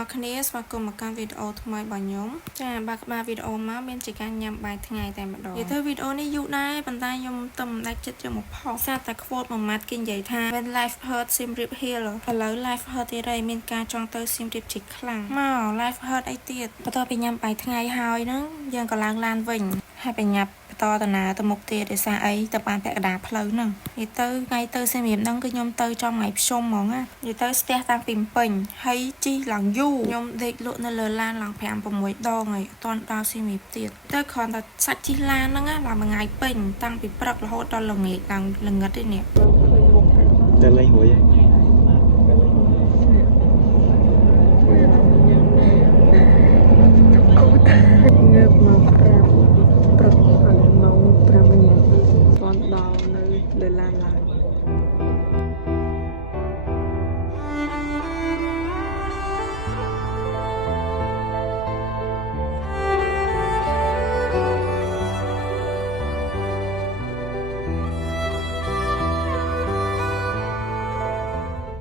ទាំងអស់គ្នាស្វាគមន៍មកកាន់វីដេអូថ្មីរបស់ខ្ញុំចាបើក្បាលវីដេអូមកមានជាការញ៉ាំបាយថ្ងៃតែម្ដងនិយាយទៅវីដេអូនេះយូរដែរប៉ុន្តែខ្ញុំទៅមិនដាច់ចិត្តយកមកផុសសារតែ quote មួយម៉ាត់គេនិយាយថា when life hurt សៀមរាប heal ឥឡូវ life hurt ទៀតហើយមានការចង់ទៅសៀមរាបជីកខ្លាំងមក life hurt អីទៀតបន្ទាប់ពីញ៉ាំបាយថ្ងៃហើយហ្នឹងយើងក៏ឡើងឡានវិញហើយបញ្ញាប់បន្តដំណើរទៅមុខទៀតដោយសារអីទៅបានពាក់កណ្ដាលផ្លូវហ្នឹងនិយាយទៅថ្ងៃទៅសៀមរាបហ្នឹងគឺខ្ញុំទៅចំថ្ងៃភ្ជុំហ្មងណានិយាយទៅស្ទះតាំងពីពេញហើយជីឡើងយូរខ្ញុំដេកលក់នៅលើឡានឡើង5 6ដងហើយអត់ទាន់ដល់សៀមរាបទៀតទៅគ្រាន់តែសាច់ជីឡានហ្នឹងណាឡើងមួយថ្ងៃពេញតាំងពីព្រឹករហូតដល់ល្ងាចឡើងល្ងឹតទេនេះតែលេងរួយហ៎ងើបមក5ព្រឹកហើយម៉ោង5ល្ងាចបានដល់នៅលើឡានឡើយ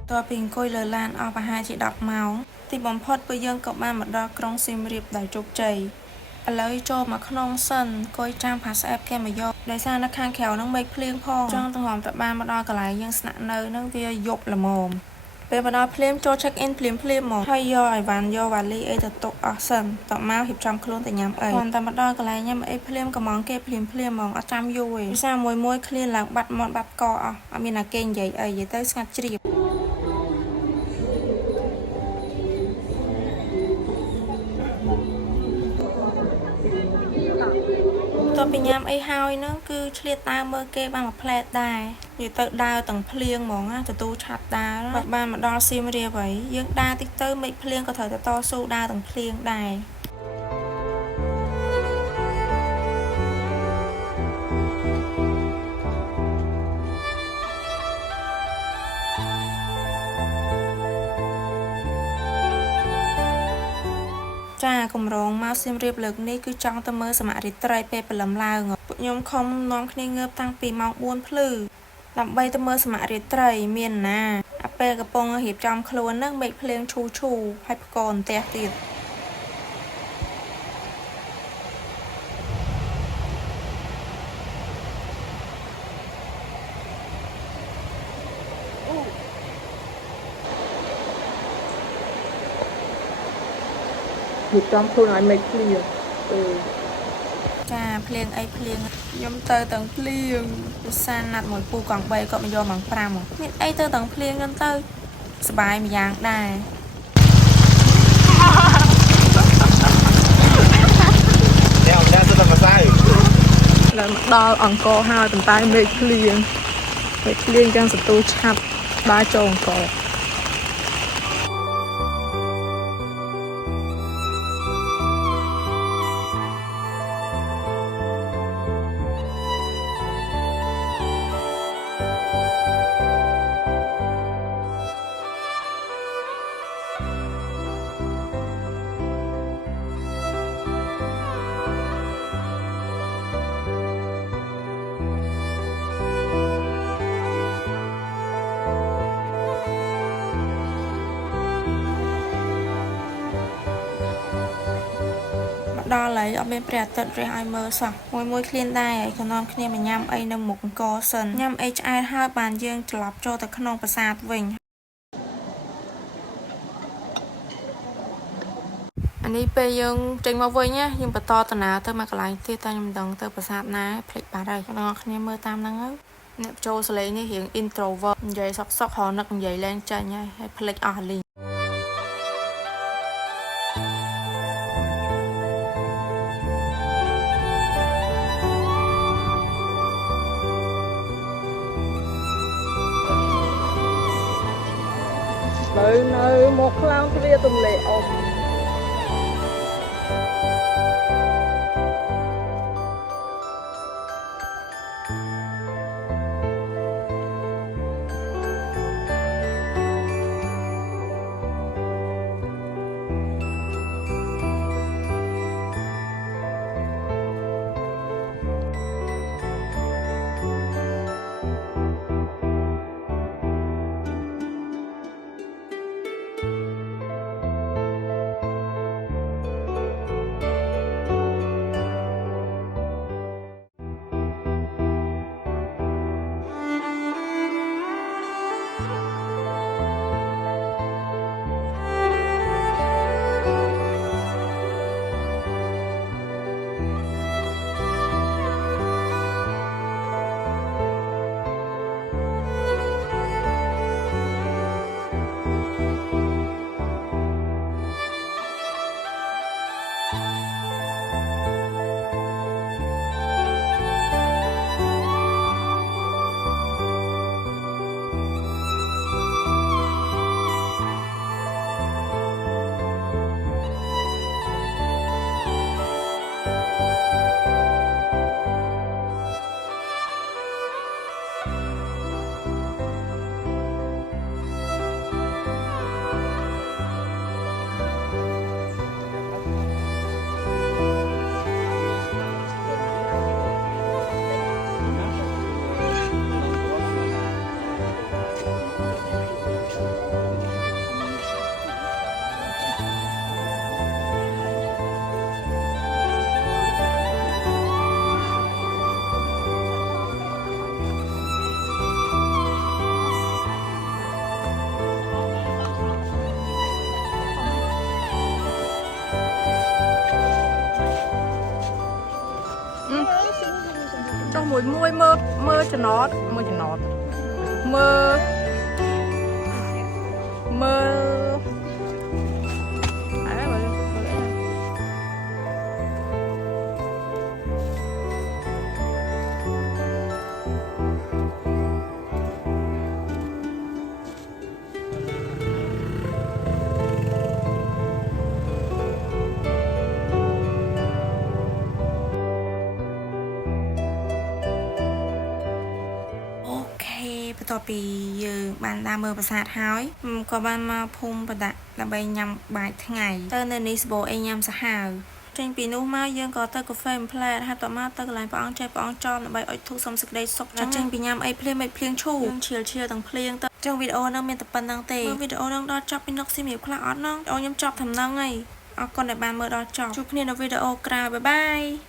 តើពីអង្គុយលើឡានអស់ប្រហែលជា10ម៉ោងទីបំផុតពួកយើងក៏បានមកដល់ក្រុងសៀមរាបដោយជោគជ័យឥឡូវចូលមកក្នុងសិនអង្គុយចាំផាសអេបគេមកយកដោយសារនៅខាងក្រៅហ្នឹងមេឃភ្លៀងផងចង់ទាំងហមទៅបានមកដល់កន្លែងយើងស្នាក់នៅហ្នឹងវាយប់ល្មមពេលមកដល់ភ្លាមចូល check in ភ្លាមមកហើយយកអីវ៉ាន់យកវ៉ាលីអីទៅទុកអស់សិនតមករៀបចំខ្លួនទៅញ៉ាំអីគាត់តែមកដល់កន្លែងញ៉ាំអីភ្លាមកំងគេភ្លាមហ្មងអត់ចាំយូរទេដោយសារមួយឃ្លានឡើងបាត់មាត់បាត់កអស់អត់មានណាគេនិយាយអីនិយាយទៅស្ងាត់ជ្រាបតពីញ៉ាំអីហើយហ្នឹងគឺឆ្លៀតដើរមើលគេបានមួយផ្លែតដែរនិយាយទៅដើរទាំងភ្លៀងហ្មងណាទទួលឆាប់ដើរបានមកដល់សៀមរាបហើយយើងដើរតិចទៅមេឃភ្លៀងក៏ត្រូវតែតស៊ូដើរទាំងភ្លៀងដែរចាកម្រងមកសៀមរាបលើកនេះគឺចង់ទៅមើលសមរាត្រីពេលព្រលឹមឡើងពួកខ្ញុំខំនាំគ្នាងើបតាំងពីម៉ោង4ភ្លឺដើម្បីទៅមើលសមរាត្រីមានណាអាពេលកំពុងរៀបចំខ្លួនហ្នឹងមេឃភ្លៀងឈូហើយផ្គរអន្ទះទៀតរៀបចំខ្លួនឲ្យមេឃភ្លៀងចាភ្លៀងអីភ្លៀងខ្ញុំទៅទាំងភ្លៀងឧស្សាហ៍ណាត់មួយពូកង់3គាត់មកយកម៉ោង5មានអីទៅទាំងភ្លៀងហ្នឹងទៅសบายមួយយ៉ាងដែរអ្នកទៅតែម្សៅឡើងមកដល់អង្គរហើយប៉ុន្តែមេឃភ្លៀងយ៉ាងសន្ទូឆាប់ដើរចូលអង្គរដល់ហើយអត់មានព្រះអាទិត្យរះឲ្យមើលសោះមួយឃ្លានដែរហើយក៏នាំគ្នាមកញ៉ាំអីនៅមុខអង្គរសិនញ៉ាំអីឆ្អែតហើយបានយើងត្រឡប់ចូលទៅក្នុងប្រាសាទវិញអានេះពេលយើងចេញមកវិញណាយើងបន្តដំណើរទៅមកកន្លែងទៀតតែខ្ញុំមិនដឹងទៅប្រាសាទណាភ្លេចបាត់ហើយបងប្អូនគ្នាមើលតាមហ្នឹងទៅអ្នកចូលសលេងនេះរៀង introvert និយាយសក់រនឹកនិយាយលែងចាញ់ហើយភ្លេចអស់លីងនៅមកខ្លោងទ្វារទន្លេអុំ មួយមើលចំណតមើលអីបន្ទាប់ពីយើងបានដើរមើលប្រាសាទហើយក៏បានមកភូមិបដាក់ដើម្បីញ៉ាំបាយថ្ងៃទៅនៅនេះសបោអីញ៉ាំសាហាវចេញពីនោះមកយើងក៏ទៅកាហ្វេមួយផ្លែតហើយតមកទៅកន្លែងព្រះអង្គចែកព្រះអង្គចោមដើម្បីអុជធូបសុំសេចក្តីសុខចេញពីញ៉ាំអីភ្លាមឈូយើងឈៀលទាំងភ្លៀងទៅចឹងវីដេអូហ្នឹងមានតែប៉ុណ្្នឹងទេមើលវីដេអូហ្នឹងដល់ចប់ពីនុកស៊ីមៀបខ្លះអត់ហ្នឹងខ្ញុំចប់តែហ្នឹងហើយអរគុណដែលបានមើលដល់ចប់ជួបគ្នានៅវីដេអូក្រោយបាយបាយ